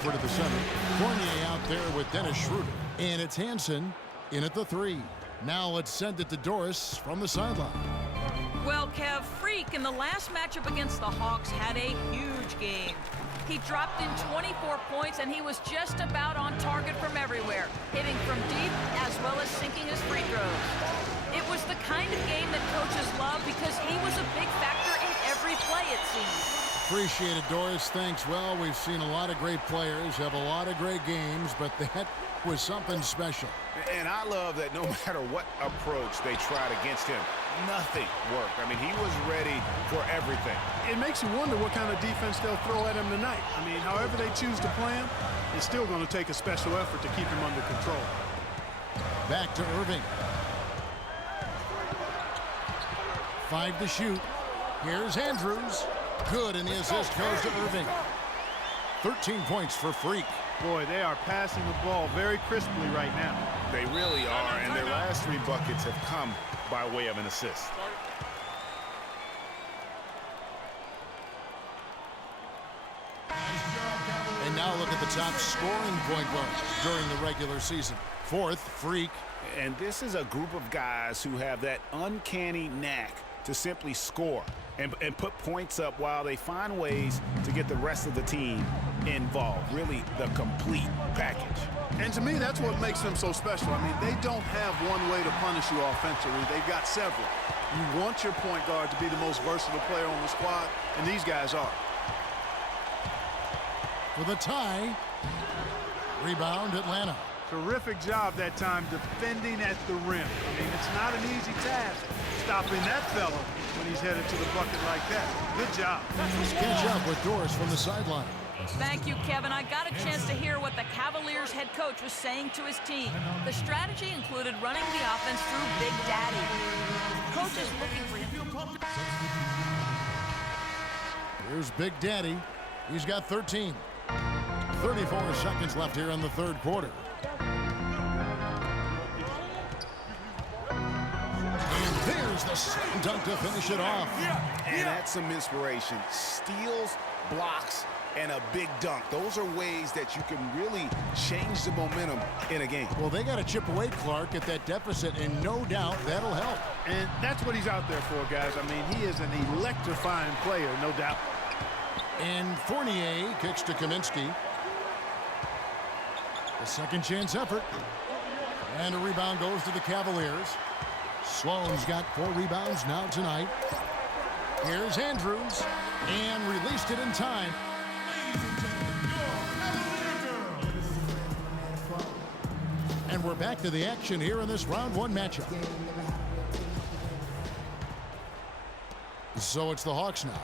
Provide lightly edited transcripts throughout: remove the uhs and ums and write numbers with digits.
To the center. Fournier out there with Dennis Schroeder. And it's Hansen in at the 3. Now let's send it to Doris from the sideline. Well, Kev, Freak in the last matchup against the Hawks had a huge game. He dropped in 24 points, and he was just about on target from everywhere, hitting from deep as well as sinking his free throws. It was the kind of game that coaches love because he was a big factor in every play, it seemed. Appreciate it, Doris. Thanks. Well, we've seen a lot of great players have a lot of great games, but that was something special. And I love that no matter what approach they tried against him, nothing worked. I mean, he was ready for everything. It makes you wonder what kind of defense they'll throw at him tonight. I mean, however they choose to play him, it's still going to take a special effort to keep him under control. Back to Irving. 5 to shoot. Here's Andrews. Good, and the assist goes to Irving. 13 points for Freak. Boy, they are passing the ball very crisply right now. They really are, and their last 3 buckets have come by way of an assist. And now look at the top scoring point guard during the regular season. 4th, Freak. And this is a group of guys who have that uncanny knack to simply score and put points up while they find ways to get the rest of the team involved. Really the complete package. And to me, that's what makes them so special. I mean, they don't have one way to punish you offensively. They've got several. You want your point guard to be the most versatile player on the squad, and these guys are. For the tie. Rebound, Atlanta. Terrific job that time defending at the rim. I mean, it's not an easy task stopping that fellow when he's headed to the bucket like that. Good job. Let's catch up with Doris from the sideline. Thank you, Kevin. I got a chance to hear what the Cavaliers head coach was saying to his team. The strategy included running the offense through Big Daddy. Coach is looking for him. Here's Big Daddy. He's got 13. 34 seconds left here in the third quarter. And there's the slam dunk to finish it off. And that's some inspiration. Steals, blocks, and a big dunk. Those are ways that you can really change the momentum in a game. Well, they got to chip away, Clark, at that deficit, and no doubt that'll help. And that's what he's out there for, guys. I mean, he is an electrifying player, no doubt. And Fournier kicks to Kaminsky. A second chance effort. And a rebound goes to the Cavaliers. Sloan's got 4 rebounds now tonight. Here's Andrews. And released it in time. And we're back to the action here in this round 1 matchup. So it's the Hawks now.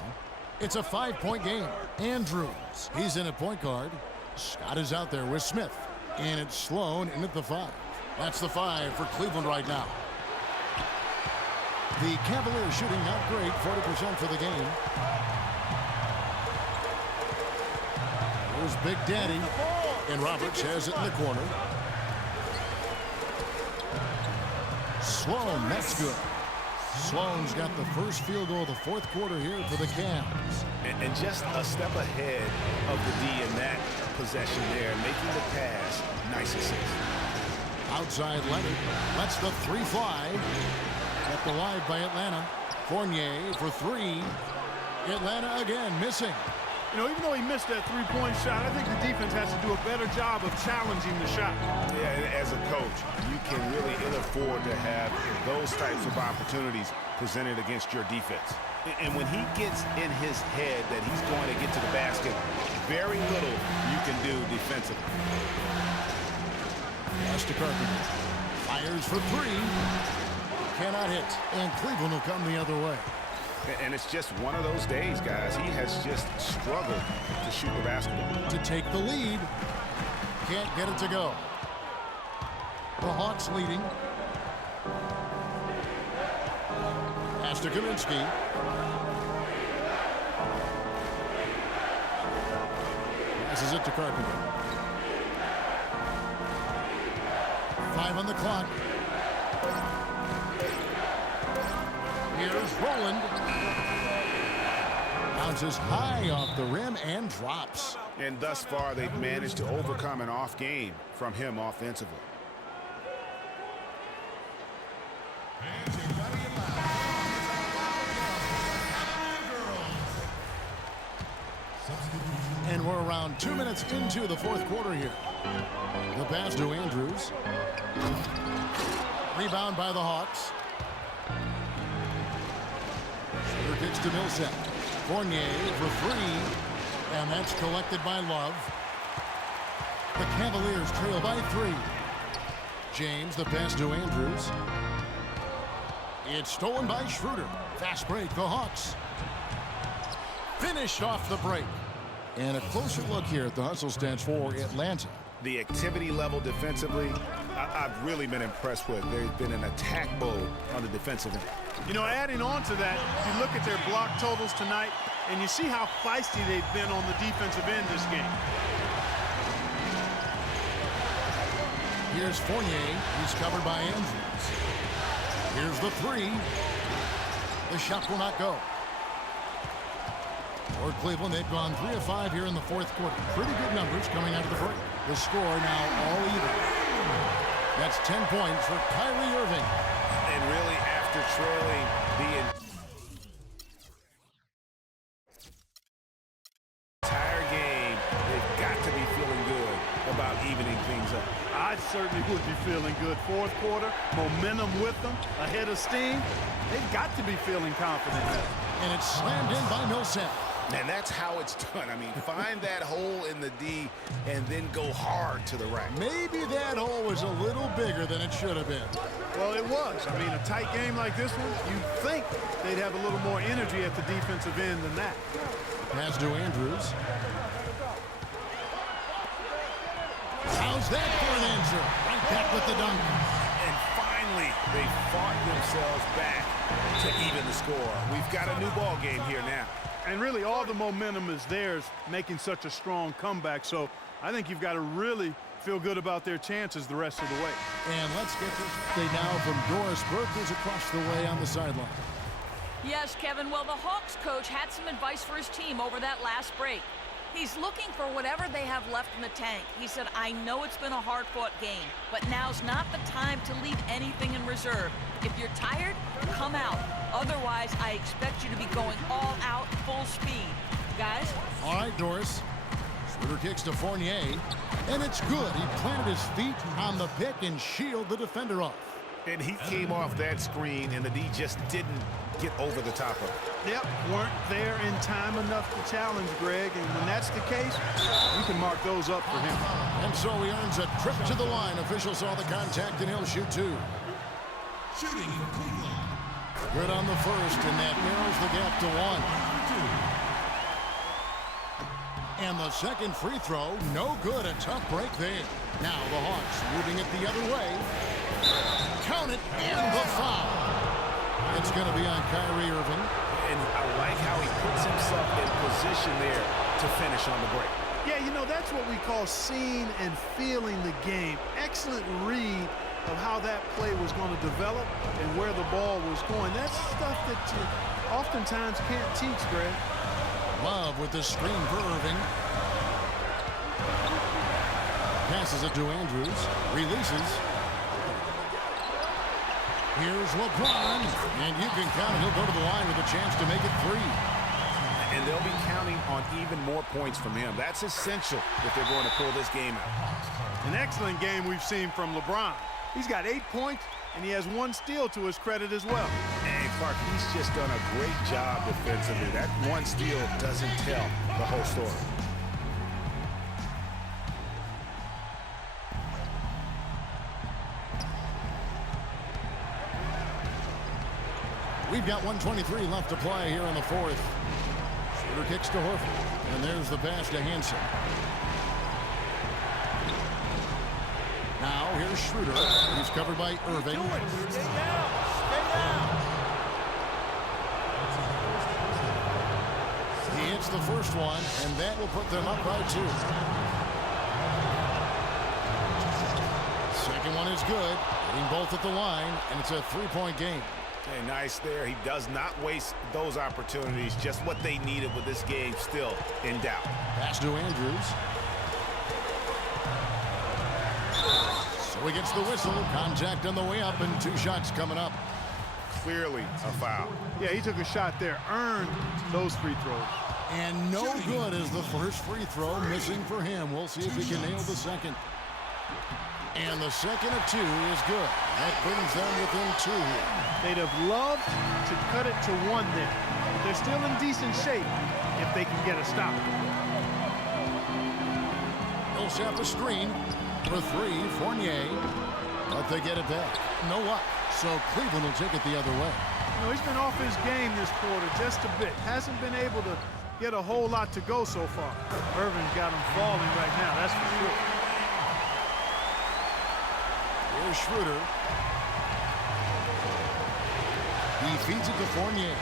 It's a 5-point game. Andrews, he's in at point guard. Scott is out there with Smith. And it's Sloan in at the 5. That's the 5 for Cleveland right now. The Cavaliers shooting not great, 40% for the game. Here's Big Daddy. And Roberts has it in the corner. Sloan, that's good. Sloan's got the first field goal of the 4th quarter here for the Cavs. And just a step ahead of the D in that possession there, making the pass. Nice assist. Outside Leonard lets the 3 fly. Kept alive by Atlanta. Fournier for 3. Atlanta again missing. You know, even though he missed that 3-point shot, I think the defense has to do a better job of challenging the shot. Yeah, and as a coach, you can really ill afford to have those types of opportunities presented against your defense. And when he gets in his head that he's going to get to the basket, very little you can do defensively. Pass to Carpenter. Fires for 3. Cannot hit. And Cleveland will come the other way. And it's just one of those days, guys. He has just struggled to shoot the basketball. To take the lead. Can't get it to go. The Hawks leading. Pass to Kaminsky. Passes it to Carpenter. 5 on the clock. Here's Rowland. Bounces high off the rim and drops. And thus far, they've managed to overcome an off game from him offensively. And we're around 2 minutes into the fourth quarter here. The pass to Andrews. Rebound by the Hawks. Shooter kicks to Millsap. Fournier for three. And that's collected by Love. The Cavaliers trail by 3. James, the pass to Andrews. It's stolen by Schroeder. Fast break, the Hawks. Finished off the break. And a closer look here at the hustle stats for Atlanta. The activity level defensively, I've really been impressed with. There's been an attack mode on the defensive end. You know, adding on to that, you look at their block totals tonight, and you see how feisty they've been on the defensive end this game. Here's Fournier. He's covered by Andrews. Here's the three. The shot will not go. For Cleveland, they've gone 3 of 5 here in the fourth quarter. Pretty good numbers coming out of the break. The score now all even. That's 10 points for Kyrie Irving. And really, after trailing the entire game, they've got to be feeling good about evening things up. I certainly would be feeling good. Fourth quarter, momentum with them, ahead of steam. They've got to be feeling confident now. And it's slammed in by Millsap. And that's how it's done. I mean, find that hole in the D and then go hard to the rack. Maybe that hole was a little bigger than it should have been. Well, it was. I mean, a tight game like this one, you'd think they'd have a little more energy at the defensive end than that. Pass to Andrews. How's that for an answer? Right back with the dunk. And finally, they fought themselves back to even the score. We've got a new ball game here now. And really, all the momentum is theirs, making such a strong comeback. So I think you've got to really feel good about their chances the rest of the way. And let's get this update now from Doris Burke, who's across the way on the sideline. Yes, Kevin. Well, the Hawks coach had some advice for his team over that last break. He's looking for whatever they have left in the tank. He said, I know it's been a hard-fought game, but now's not the time to leave anything in reserve. If you're tired, come out. Otherwise, I expect you to be going all out, full speed. Guys? All right, Doris. Schroeder kicks to Fournier, and it's good. He planted his feet on the pick and shielded the defender off. And he came off that screen, and the D just didn't get over the top of it. Yep, weren't there in time enough to challenge Greg, and when that's the case, you can mark those up for him. And so he earns a trip to the line. Officials saw the contact, and he'll shoot 2. Shooting Cleveland. Good on the first, and that narrows the gap to 1. And the second free throw, no good. A tough break there. Now the Hawks moving it the other way. Count it, and the foul. It's going to be on Kyrie Irving. And I like how he puts himself in position there to finish on the break. Yeah, you know, that's what we call seeing and feeling the game. Excellent read of how that play was going to develop and where the ball was going. That's stuff that you oftentimes can't teach, Greg. Love with the screen for Irving. Passes it to Andrews. Releases. Here's LeBron. And you can count it. He'll go to the line with a chance to make it 3. And they'll be counting on even more points from him. That's essential if they're going to pull this game out. An excellent game we've seen from LeBron. He's got 8 points, and he has 1 steal to his credit as well. And Clark, he's just done a great job defensively. That 1 steal doesn't tell the whole story. We've got 1:23 left to play here in the fourth. Schroeder kicks to Horford. And there's the pass to Hansen. Now here's Schroeder. He's covered by Irving. Stay down. Stay down. He hits the first one, and that will put them up by 2. Second one is good. Hitting both at the line, and it's a 3-point game. Hey, nice there. He does not waste those opportunities. Just what they needed with this game still in doubt. Pass to Andrews. So he gets the whistle. Contact on the way up and 2 shots coming up. Clearly a foul. Yeah, he took a shot there, earned those free throws. And no good is the first free throw missing for him. We'll see if he can nail the second. And the second of 2 is good. That brings them within 2 here. They'd have loved to cut it to 1 there. But they're still in decent shape if they can get a stop. Millsap a screen for 3, Fournier. But they get it back. No luck. So Cleveland will take it the other way. You know, he's been off his game this quarter just a bit. Hasn't been able to get a whole lot to go so far. Irvin's got him falling right now, that's for sure. Here's Schroeder. He feeds it to Fournier.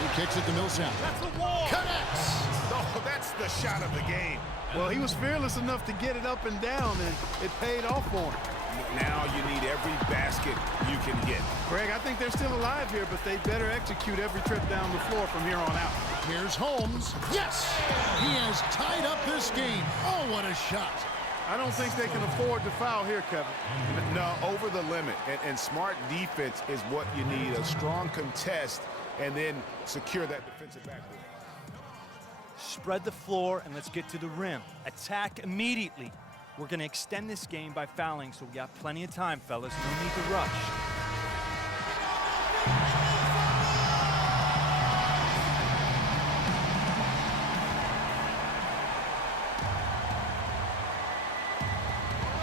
He kicks it to Millsap. That's the wall. Connects. Oh, that's the shot of the game. Well, he was fearless enough to get it up and down, and it paid off for him. Now you need every basket you can get. Greg, I think they're still alive here, but they better execute every trip down the floor from here on out. Here's Holmes. Yes! He has tied up this game. Oh, what a shot. I don't think they can afford to foul here, Kevin. No, over the limit. And smart defense is what you need. A strong contest and then secure that defensive backboard. Spread the floor and let's get to the rim. Attack immediately. We're going to extend this game by fouling, so we got plenty of time, fellas. No need to rush.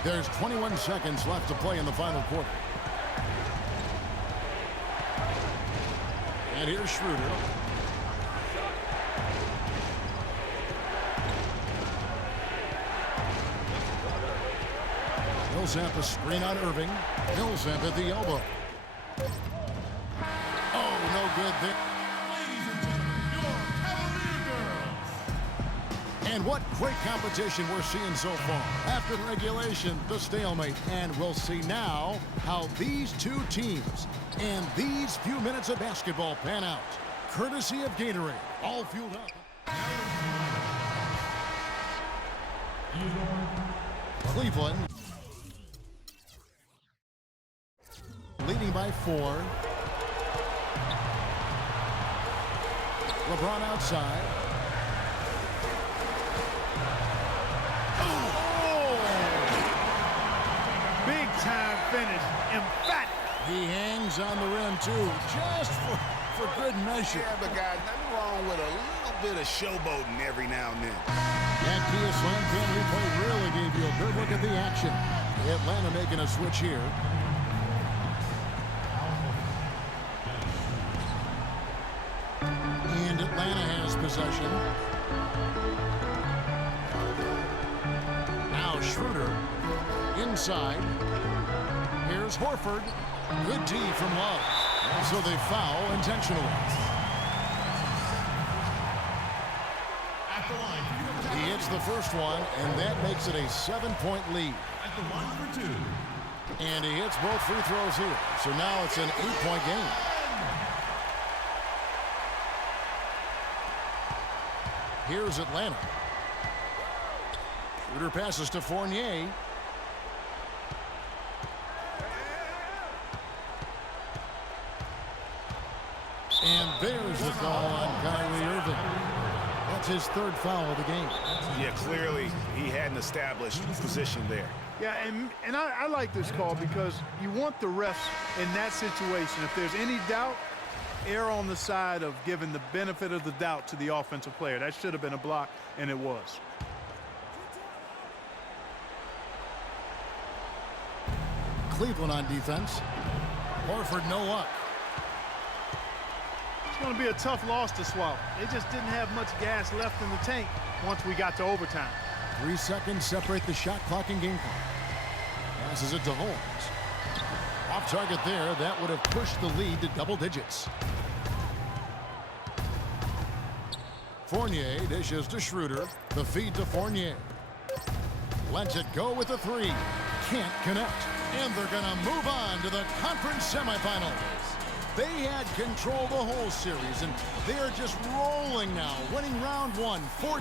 There's 21 seconds left to play in the final quarter. And here's Schroeder. Millsap a screen on Irving. Millsap at the elbow. Oh, no good there. Ladies and gentlemen, your Cavalier girls. And what great competition we're seeing so far. After regulation, the stalemate. And we'll see now how these 2 teams and these few minutes of basketball pan out. Courtesy of Gatorade. All fueled up. Cleveland leading by 4. LeBron outside. Big time finish, emphatic. He hangs on the rim too, just for good measure. Yeah, but guys, nothing wrong with a little bit of showboating every now and then. That Kia Slam Cam replay really gave you a good look at the action. Atlanta making a switch here. And Atlanta has possession. Now Schroeder inside. Here's Horford. Good D from Love. And so they foul intentionally. At the line for your He hits the first one, and that makes it a 7-point lead. At the line for 2. And he hits both free throws here. So now it's an 8-point game. Here's Atlanta. Schroeder passes to Fournier. And there's the call on Kyrie Irving. That's his 3rd foul of the game. Yeah, clearly he had an established position there. Yeah, and I like this call because you want the refs in that situation. If there's any doubt, err on the side of giving the benefit of the doubt to the offensive player. That should have been a block, and it was. Cleveland on defense. Horford, no luck. It's going to be a tough loss to swallow. They just didn't have much gas left in the tank once we got to overtime. 3 seconds separate the shot clock and game clock. Passes it to Holmes. Off target there. That would have pushed the lead to double digits. Fournier dishes to Schroeder. The feed to Fournier. Lets it go with the 3. Can't connect. And they're going to move on to the conference semifinals. They had control the whole series, and they are just rolling now, winning round one, 14